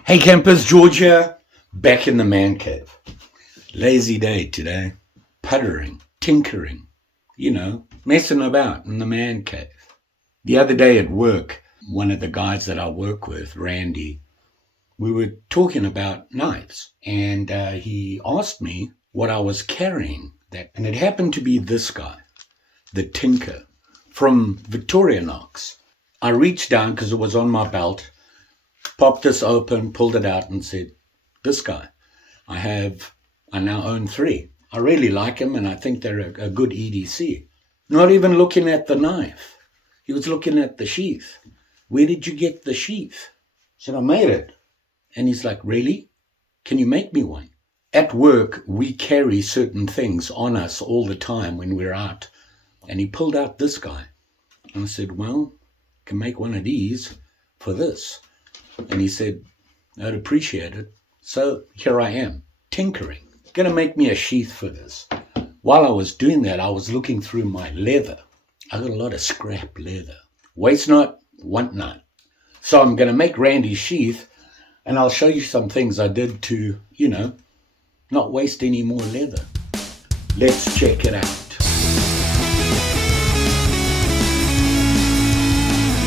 Hey campers, George here, back in the man cave. Lazy day today, puttering, tinkering, messing about in the man cave. The other day at work, one of the guys that I work with, Randy, we were talking about knives, and he asked me what I was carrying, and it happened to be this guy, the Tinker, from Victorinox. I reached down because it was on my belt, popped this open, pulled it out and said, this guy, I now own 3. I really like them and I think they're a good EDC. Not even looking at the knife. He was looking at the sheath. Where did you get the sheath? I said, I made it. And he's like, really? Can you make me one? At work, we carry certain things on us all the time when we're out. And he pulled out this guy. And I said, well, I can make one of these for this. And he said, I'd appreciate it. So here I am, tinkering. Going to make me a sheath for this. While I was doing that, I was looking through my leather. I got a lot of scrap leather. Waste not, want not. So I'm going to make Randy's sheath, and I'll show you some things I did to, not waste any more leather. Let's check it out.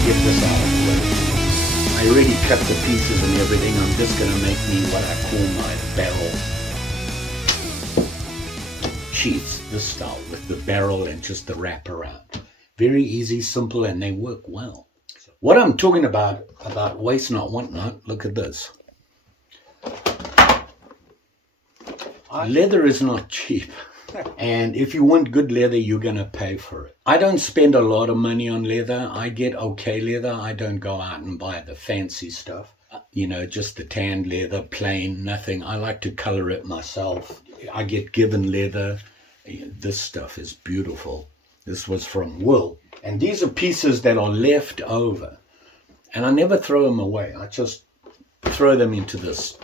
Get this out of the way. I already cut the pieces and everything. I'm just going to make me what I call my barrel sheaths, this style, with the barrel and just the wrap around. Very easy, simple, and they work well. What I'm talking about waste not, want not, look at this. Leather is not cheap. And if you want good leather, you're going to pay for it. I don't spend a lot of money on leather. I get okay leather. I don't go out and buy the fancy stuff. Just the tanned leather, plain, nothing. I like to color it myself. I get given leather. This stuff is beautiful. This was from wool. And these are pieces that are left over. And I never throw them away. I just throw them into this.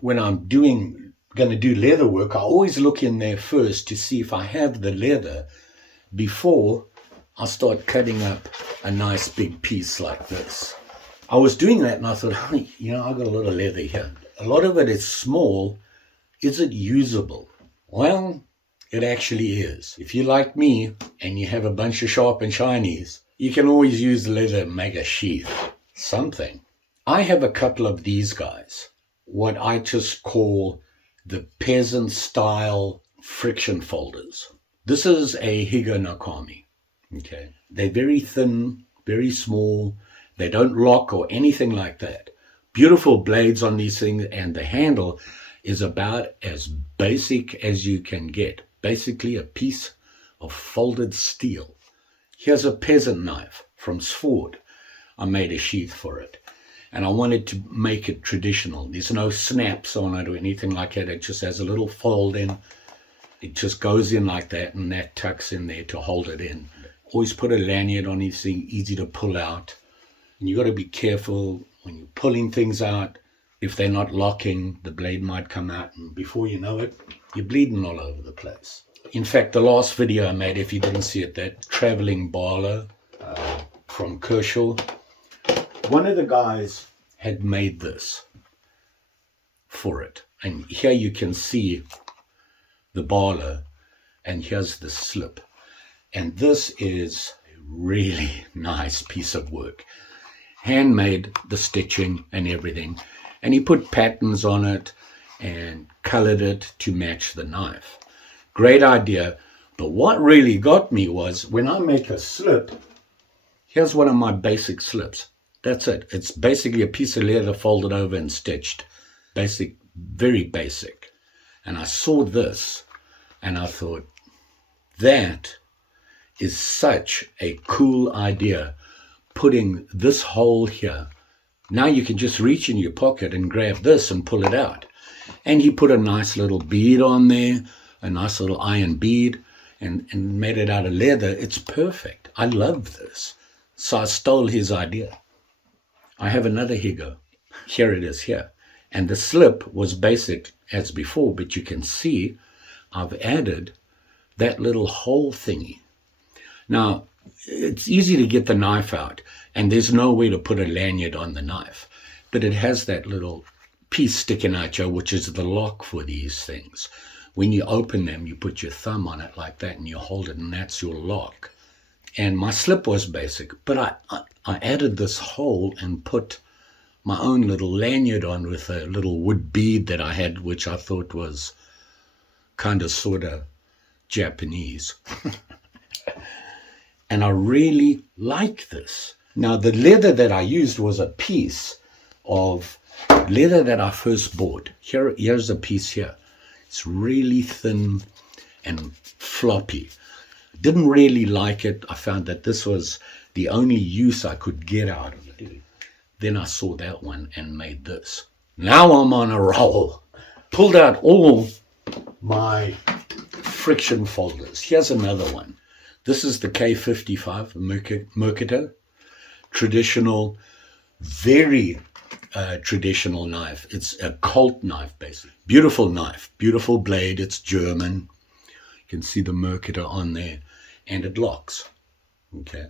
When I'm going to do leather work, I always look in there first to see if I have the leather before I start cutting up a nice big piece like this. I was doing that and I thought, I got a lot of leather here. A lot of it is small. Is it usable? Well, it actually is. If you're like me and you have a bunch of sharp and shinies, you can always use leather and make a sheath. Something. I have a couple of these guys, what I just call the peasant style friction folders. This is a Higa Nakami. Okay. They're very thin, very small. They don't lock or anything like that. Beautiful blades on these things, and the handle is about as basic as you can get. Basically a piece of folded steel. Here's a peasant knife from Sword. I made a sheath for it. And I wanted to make it traditional. There's no snaps on it or anything like that. It just has a little fold in. It just goes in like that, and that tucks in there to hold it in. Always put a lanyard on this thing, easy to pull out. And you got to be careful when you're pulling things out. If they're not locking, the blade might come out, and before you know it, you're bleeding all over the place. In fact, the last video I made, if you didn't see it, that traveling barlow from Kershaw, one of the guys had made this for it. And here you can see the barlow, and here's the slip. And this is a really nice piece of work. Handmade, the stitching and everything. And he put patterns on it and colored it to match the knife. Great idea. But what really got me was when I make a slip, here's one of my basic slips. That's it. It's basically a piece of leather folded over and stitched. Basic, very basic. And I saw this and I thought, that is such a cool idea. Putting this hole here. Now you can just reach in your pocket and grab this and pull it out. And he put a nice little bead on there, a nice little iron bead, and made it out of leather. It's perfect. I love this. So I stole his idea. I have another Higo. Here it is here. And the slip was basic as before, but you can see I've added that little hole thingy. Now, it's easy to get the knife out, and there's no way to put a lanyard on the knife. but it has that little piece sticking out, Joe, which is the lock for these things. When you open them, you put your thumb on it like that and you hold it, and that's your lock. And my slip was basic, but I added this hole and put my own little lanyard on with a little wood bead that I had, which I thought was kind of sort of Japanese. And I really like this. Now, the leather that I used was a piece of leather that I first bought. Here's a piece here. It's really thin and floppy. Didn't really like it. I found that this was the only use I could get out of it. Then I saw that one and made this. Now I'm on a roll. Pulled out all my friction folders. Here's another one. This is the K55 Mercator. Traditional, very traditional knife. It's a Colt knife, basically. Beautiful knife, beautiful blade. It's German. You can see the Mercator on there, and it locks. Okay.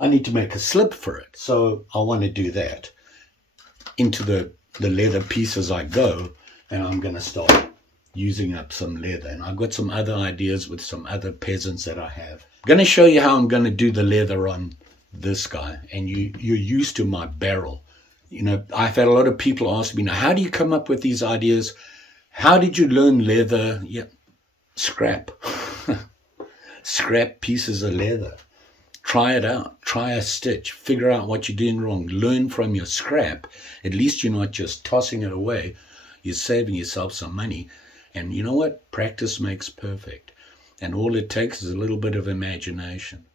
I need to make a slip for it, so I want to do that into the leather piece as I go, and I'm going to start using up some leather. And I've got some other ideas with some other peasants that I have. I'm going to show you how I'm going to do the leather on this guy, and you're used to my barrel. You know, I've had a lot of people ask me, now, how do you come up with these ideas? How did you learn leather? Yeah, scrap. Scrap pieces of leather. Try it out. Try a stitch. Figure out what you're doing wrong. Learn from your scrap. At least you're not just tossing it away. You're saving yourself some money. And you know what? Practice makes perfect. And all it takes is a little bit of imagination.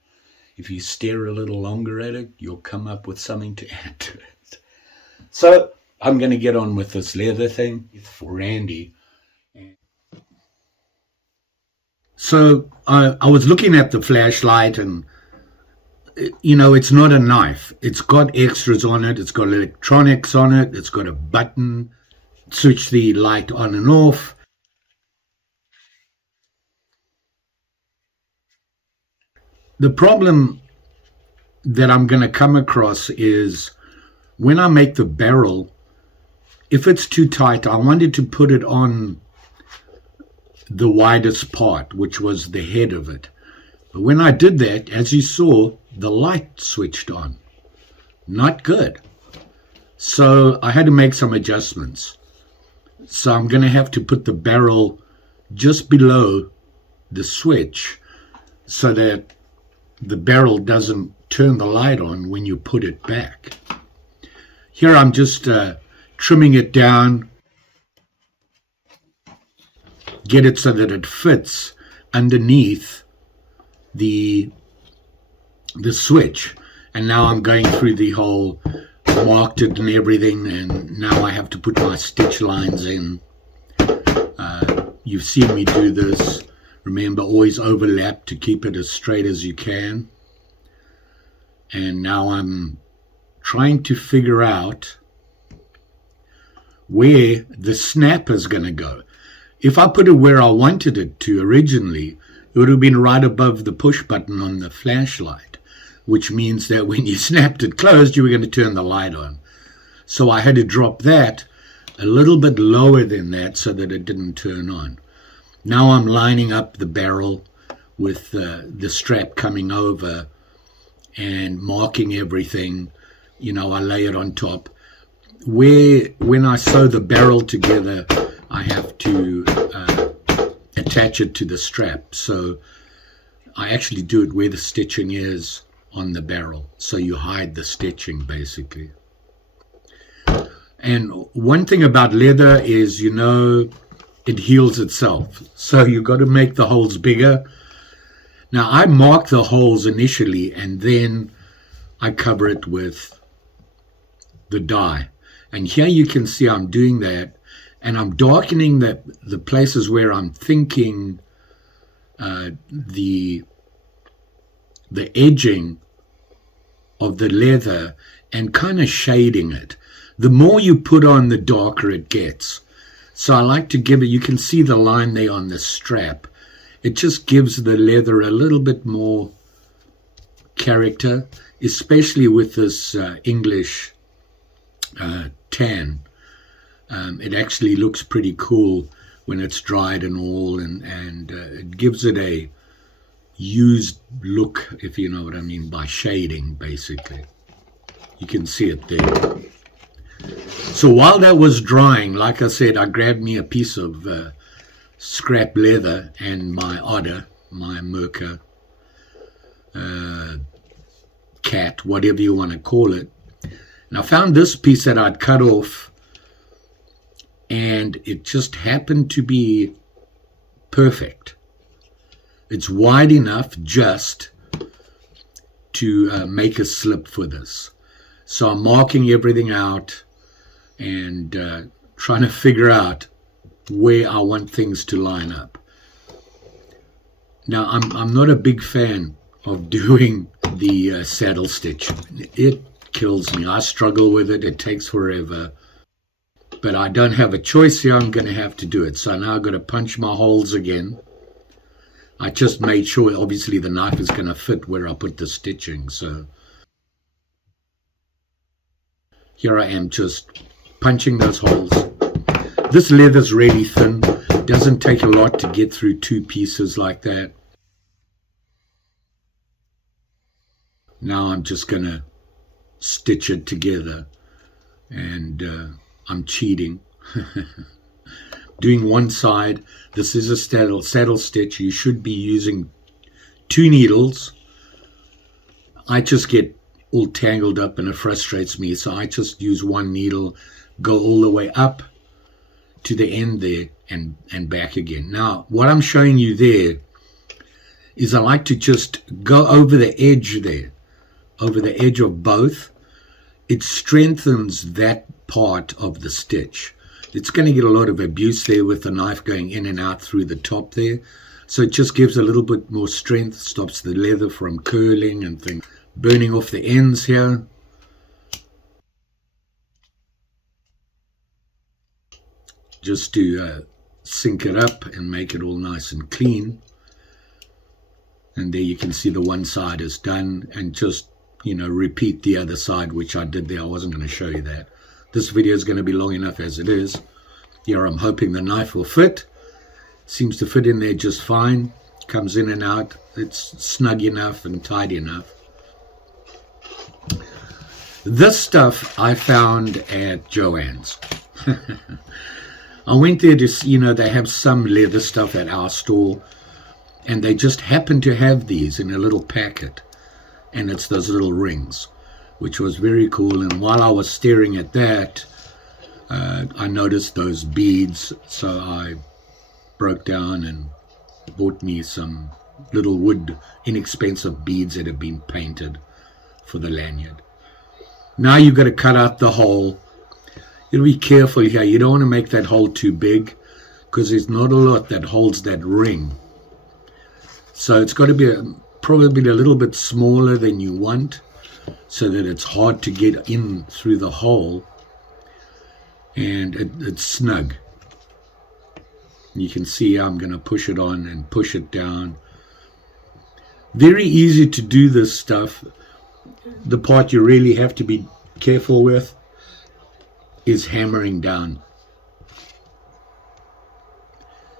If you stare a little longer at it, you'll come up with something to add to it. So I'm going to get on with this leather thing for Randy. So I was looking at the flashlight, and you know, it's not a knife. It's got extras on it. It's got electronics on it. It's got a button, switch the light on and off. The problem that I'm going to come across is when I make the barrel, if it's too tight, I wanted to put it on the widest part, which was the head of it. But when I did that, as you saw, the light switched on. Not good. So I had to make some adjustments. So I'm going to have to put the barrel just below the switch so that the barrel doesn't turn the light on when you put it back. Here I'm just trimming it down, get it so that it fits underneath the switch. And now I'm going through the whole marked it and everything, and now I have to put my stitch lines in. You've seen me do this. Remember, always overlap to keep it as straight as you can. And now I'm trying to figure out where the snap is going to go. If I put it where I wanted it to originally, it would have been right above the push button on the flashlight, which means that when you snapped it closed, you were going to turn the light on. So I had to drop that a little bit lower than that so that it didn't turn on. Now I'm lining up the barrel with the strap coming over and marking everything. You know, I lay it on top. When I sew the barrel together, I have to attach it to the strap. So I actually do it where the stitching is on the barrel. So you hide the stitching, basically. And one thing about leather is, you know, it heals itself. So you've got to make the holes bigger. Now, I mark the holes initially, and then I cover it with the dye. And here you can see I'm doing that, and I'm darkening the places where I'm thinking the edging of the leather and kind of shading it. The more you put on, the darker it gets. So I like to give it, you can see the line there on the strap. It just gives the leather a little bit more character, especially with this English tan. It actually looks pretty cool when it's dried and all, and it gives it a used look, if you know what I mean, by shading, basically. You can see it there. So while that was drying, like I said, I grabbed me a piece of scrap leather and my otter, my Merca cat, whatever you want to call it. And I found this piece that I'd cut off, and it just happened to be perfect. It's wide enough just to make a slip for this. So I'm marking everything out and trying to figure out where I want things to line up. Now, I'm not a big fan of doing the saddle stitch. It kills me. I struggle with it. It takes forever. But I don't have a choice here. I'm going to have to do it. So now I've got to punch my holes again. I just made sure, obviously, the knife is going to fit where I put the stitching. So here I am just punching those holes. This leather's really thin. It doesn't take a lot to get through two pieces like that. Now I'm just going to stitch it together, and I'm cheating. Doing one side. This is a saddle stitch. You should be using 2 needles. I just get all tangled up and it frustrates me, so I just use 1 needle, go all the way up to the end there and back again. Now what I'm showing you there is I like to just go over the edge there, over the edge of both. It strengthens that part of the stitch. It's going to get a lot of abuse there with the knife going in and out through the top there. So it just gives a little bit more strength, stops the leather from curling and things, burning off the ends here. Just to sync it up and make it all nice and clean. And there you can see the one side is done, and just, you know, repeat the other side, which I did there. I wasn't going to show you that. This video is going to be long enough as it is. Here I'm hoping the knife will fit. Seems to fit in there just fine. Comes in and out. It's snug enough and tight enough. This stuff I found at Joann's. I went there to see, you know, they have some leather stuff at our store, and they just happen to have these in a little packet, and it's those little rings, which was very cool. And while I was staring at that, I noticed those beads, so I broke down and bought me some little wood, inexpensive beads that have been painted for the lanyard. Now you've got to cut out the hole. You'll be careful here. You don't want to make that hole too big, because there's not a lot that holds that ring. So it's got to be probably a little bit smaller than you want, so that it's hard to get in through the hole, and it's snug. You can see I'm going to push it on and push it down. Very easy to do this stuff. The part you really have to be careful with is hammering down.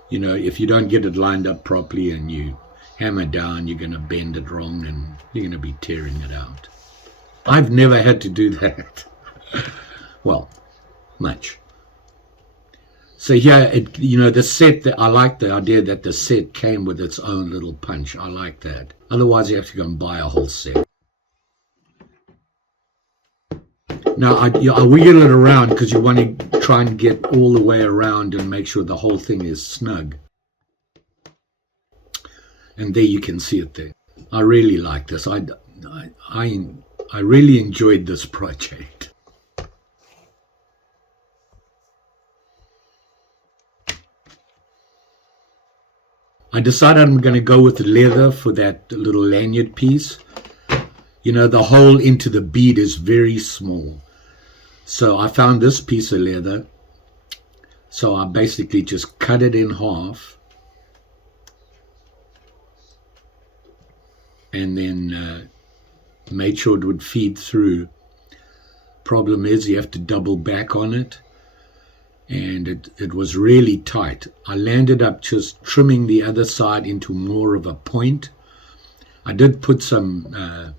You know, if you don't get it lined up properly and you hammer down, you're going to bend it wrong and you're going to be tearing it out. I've never had to do that. Well, much. So here, you know, the set, I like the idea that the set came with its own little punch. I like that. Otherwise, you have to go and buy a whole set. Now, I wiggle it around because you want to try and get all the way around and make sure the whole thing is snug. And there you can see it there. I really like this. I really enjoyed this project. I decided I'm going to go with the leather for that little lanyard piece. You know, the hole into the bead is very small. So I found this piece of leather. So I basically just cut it in half. And then made sure it would feed through Problem is you have to double back on it, and it was really tight. I landed up just trimming the other side into more of a point. I did put some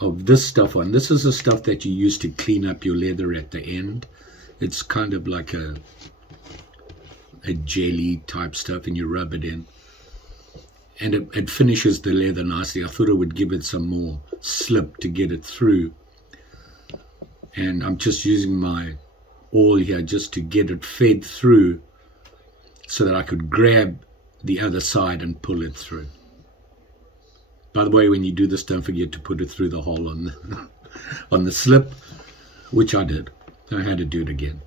of this stuff on. This is the stuff that you use to clean up your leather at the end. It's kind of like a jelly type stuff, and you rub it in, and it finishes the leather nicely. I thought it would give it some more slip to get it through, and I'm just using my awl here just to get it fed through so that I could grab the other side and pull it through. By the way, when you do this, don't forget to put it through the hole on the slip, which I did. I had to do it again.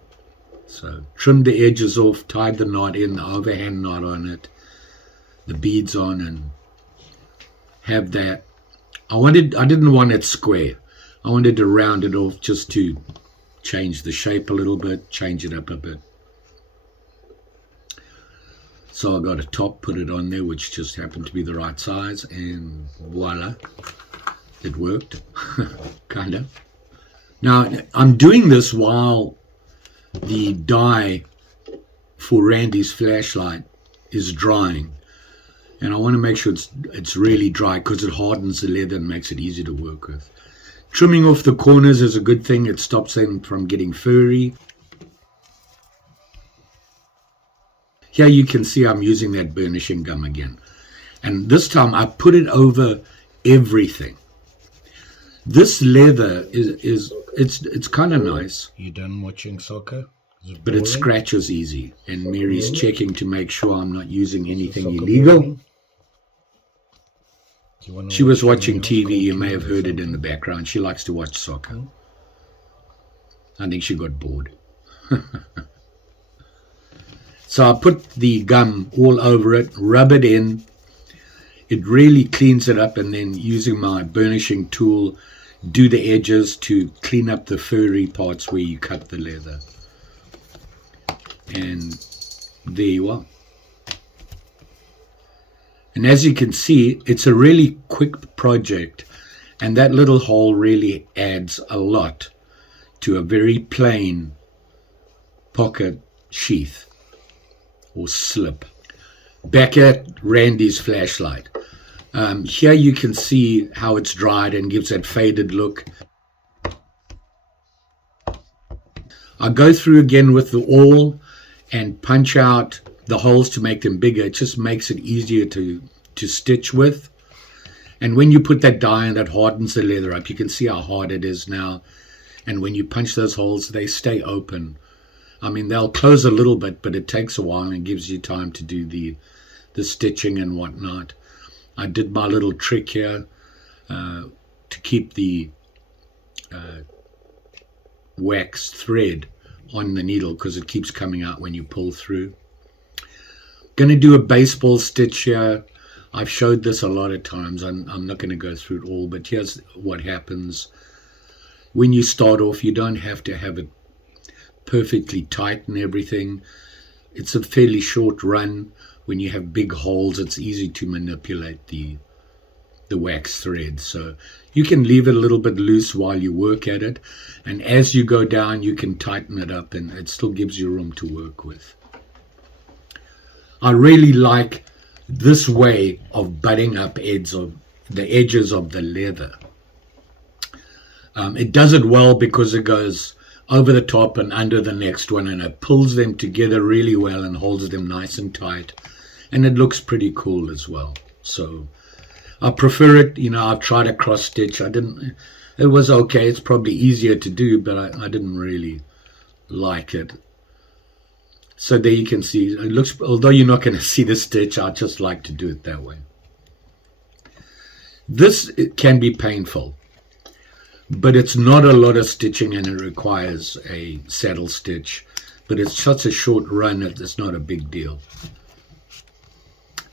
So trimmed the edges off, tied the knot in, the overhand knot on it, the beads on, and have that. I didn't want it square. I wanted to round it off just to change the shape a little bit, change it up a bit. So I got a top, put it on there, which just happened to be the right size, and voila, it worked, kind of. Now, I'm doing this while the dye for Randy's flashlight is drying, and I want to make sure it's really dry because it hardens the leather and makes it easy to work with. Trimming off the corners is a good thing. It stops them from getting furry. Here you can see I'm using that burnishing gum again, and this time I put it over everything. This leather it's kind of nice. You done watching soccer? But it scratches easy, and Mary's checking to make sure I'm not using anything illegal. She was watching TV. You may have heard it in the background. She likes to watch soccer. I think she got bored. So I put the gum all over it, rub it in. It really cleans it up, and then using my burnishing tool, do the edges to clean up the furry parts where you cut the leather. And there you are. And as you can see, it's a really quick project, and that little hole really adds a lot to a very plain pocket sheath or slip. Back at Randy's flashlight. Here you can see how it's dried and gives that faded look. I go through again with the awl and punch out the holes to make them bigger. It just makes it easier to stitch with. And when you put that dye in, that hardens the leather up. You can see how hard it is now. And when you punch those holes, they stay open. I mean, they'll close a little bit, but it takes a while and gives you time to do the stitching and whatnot. I did my little trick here to keep the wax thread on the needle because it keeps coming out when you pull through. Going to do a baseball stitch here. I've showed this a lot of times. I'm not going to go through it all, but here's what happens. When you start off, you don't have to have it perfectly tight and everything. It's a fairly short run. When you have big holes, it's easy to manipulate the wax thread. So you can leave it a little bit loose while you work at it. And as you go down, you can tighten it up, and it still gives you room to work with. I really like this way of butting up the edges of the leather. It does it well because it goes over the top and under the next one, and it pulls them together really well and holds them nice and tight, and it looks pretty cool as well. So I prefer it. I've tried a cross stitch. It was okay. It's probably easier to do, but I didn't really like it. So there you can see, it looks, although you're not going to see the stitch, I just like to do it that way. This can be painful, but it's not a lot of stitching, and it requires a saddle stitch, but it's such a short run that it's not a big deal.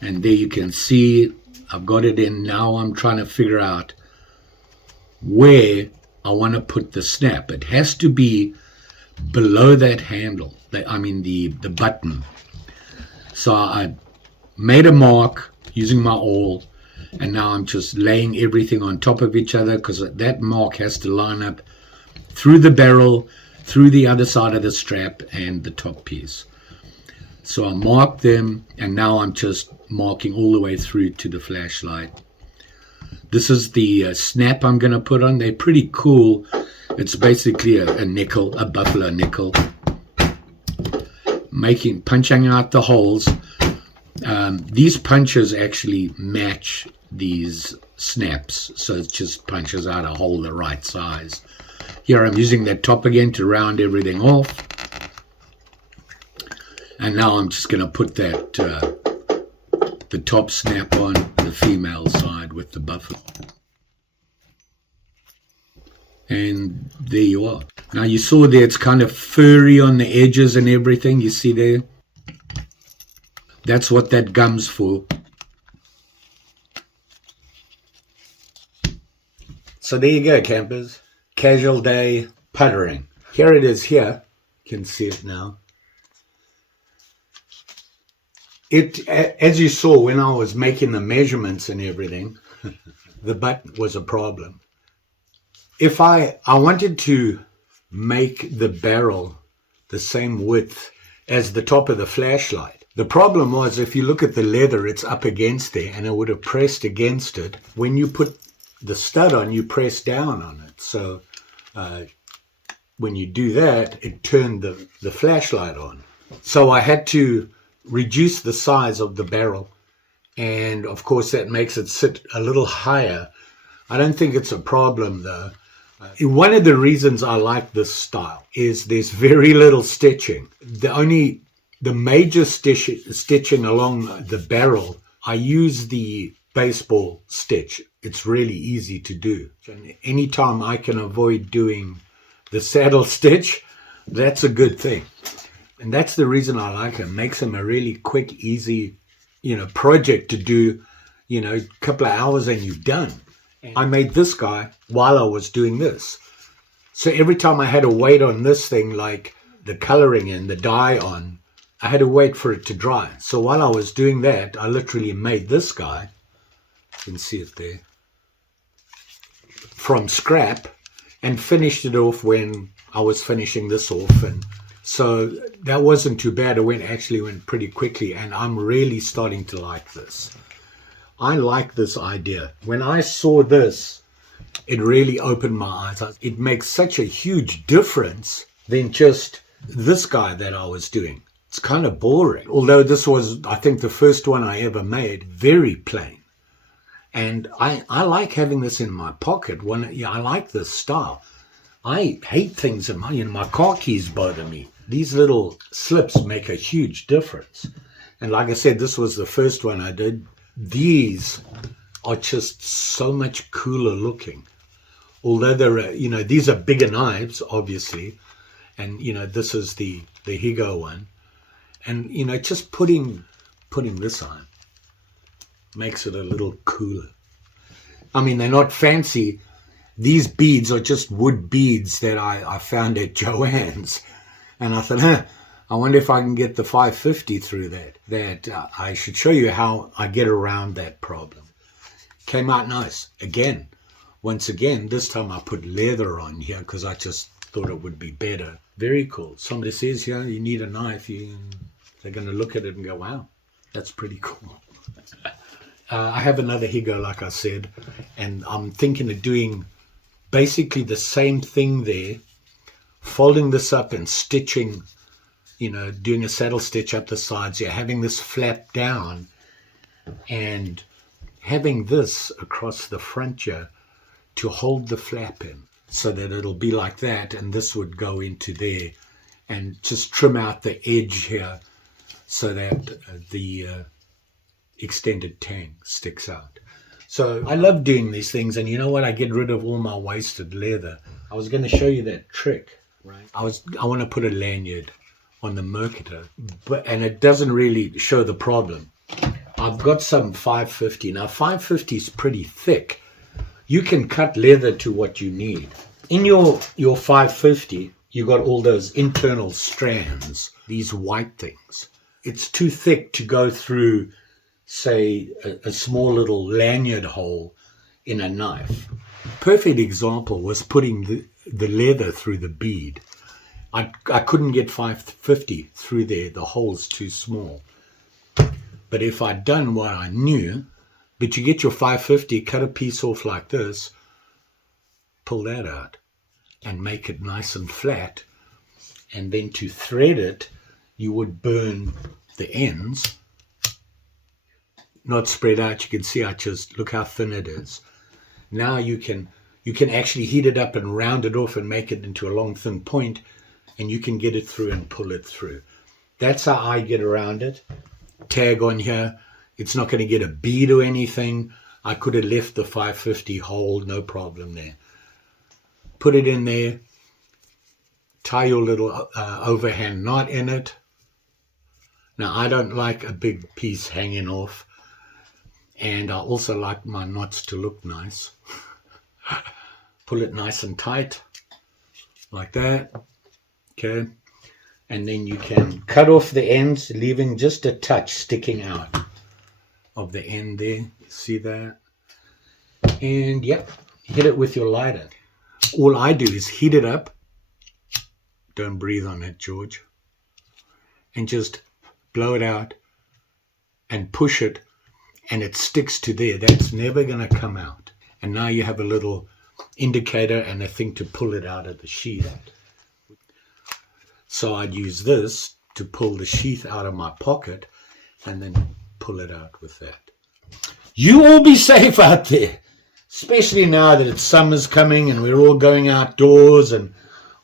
And there you can see I've got it in. Now I'm trying to figure out where I want to put the snap. It has to be below that handle, the button. So I made a mark using my awl, and now I'm just laying everything on top of each other because that mark has to line up through the barrel, through the other side of the strap and the top piece. So I marked them, and now I'm just marking all the way through to the flashlight. This is the snap I'm going to put on. They're pretty cool. It's basically a nickel, a buffalo nickel. Punching out the holes. These punches actually match these snaps, so it just punches out a hole the right size. Here I'm using that top again to round everything off. And now I'm just going to put that the top snap on the female side with the buffalo. And there you are. Now you saw there it's kind of furry on the edges and everything. You see there? That's what that gum's for. So there you go, campers. Casual day puttering. Here it is here. You can see it now. As you saw when I was making the measurements and everything, the butt was a problem. If I wanted to make the barrel the same width as the top of the flashlight, the problem was if you look at the leather, it's up against there and it would have pressed against it. When you put the stud on, you press down on it. So when you do that, it turned the flashlight on. So I had to reduce the size of the barrel, and of course that makes it sit a little higher. I don't think it's a problem though. One of the reasons I like this style is there's very little stitching. The major stitching along the barrel, I use the baseball stitch. It's really easy to do. Anytime I can avoid doing the saddle stitch, that's a good thing. And that's the reason I like it. It makes them a really quick, easy, project to do, a couple of hours and you've done. I made this guy while I was doing this. So every time I had to wait on this thing, like the coloring and the dye on, I had to wait for it to dry. So while I was doing that, I literally made this guy. You can see it there. From scrap, and finished it off when I was finishing this off. And so that wasn't too bad. It actually went pretty quickly, and I'm really starting to like this. I like this idea. When I saw this, it really opened my eyes. It makes such a huge difference than just this guy that I was doing. It's kind of boring. Although this was, I think, the first one I ever made, very plain. And I like having this in my pocket. I like this style. I hate things in my car keys bother me. These little slips make a huge difference. And like I said, this was the first one I did. These are just so much cooler looking. Although these are bigger knives, obviously. And, this is the Higo one. And, just putting this on makes it a little cooler. I mean, they're not fancy. These beads are just wood beads that I found at Joann's. And I thought, I wonder if I can get the 550 through that. I should show you how I get around that problem. Came out nice. Once again, this time I put leather on here because I just thought it would be better. Very cool. Somebody says, you need a knife. They're going to look at it and go, wow, that's pretty cool. I have another Higo, like I said, and I'm thinking of doing basically the same thing there, folding this up and stitching, doing a saddle stitch up the sides. You're having this flap down and having this across the front here to hold the flap in so that it'll be like that, and this would go into there, and just trim out the edge here so that the extended tang sticks out. So I love doing these things, and you know what? I get rid of all my wasted leather. I was going to show you that trick, right? I want to put a lanyard on the Mercator, and it doesn't really show the problem. I've got some 550. Now 550 is pretty thick. You can cut leather to what you need. In your 550, you got all those internal strands, these white things. It's too thick to go through, say, a small little lanyard hole in a knife. Perfect example was putting the leather through the bead. I couldn't get 550 through there. The hole's too small. But if I'd done what I knew, but you get your 550, cut a piece off like this, pull that out and make it nice and flat. And then to thread it, you would burn the ends, not spread out. You can see I just, look how thin it is. Now you can actually heat it up and round it off and make it into a long thin point, and you can get it through and pull it through. That's how I get around it. Tag on here. It's not going to get a bead or anything. I could have left the 550 hole, no problem there. Put it in there. Tie your little overhand knot in it. Now, I don't like a big piece hanging off. And I also like my knots to look nice. Pull it nice and tight, like that. Okay. And then you can cut off the ends, leaving just a touch sticking out of the end there. See that? And yep, hit it with your lighter. All I do is heat it up. Don't breathe on it, George. And just blow it out and push it, and it sticks to there. That's never going to come out. And now you have a little indicator and a thing to pull it out of the sheath. So I'd use this to pull the sheath out of my pocket and then pull it out with that. You all be safe out there, especially now that it's summer's coming and we're all going outdoors and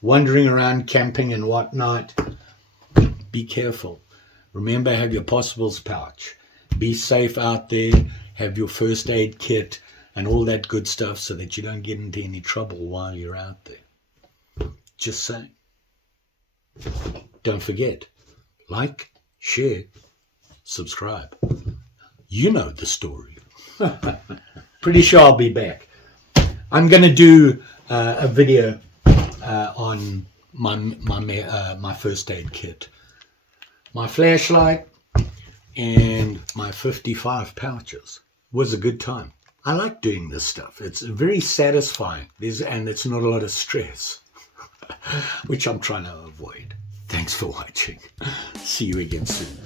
wandering around camping and whatnot. Be careful. Remember, have your possibles pouch. Be safe out there. Have your first aid kit and all that good stuff so that you don't get into any trouble while you're out there. Just saying. Don't forget, like, share, subscribe. You know the story. Pretty sure I'll be back. I'm going to do a video on my first aid kit, my flashlight, and my 55 pouches. It was a good time. I like doing this stuff. It's very satisfying. And it's not a lot of stress, which I'm trying to avoid. Thanks for watching. See you again soon.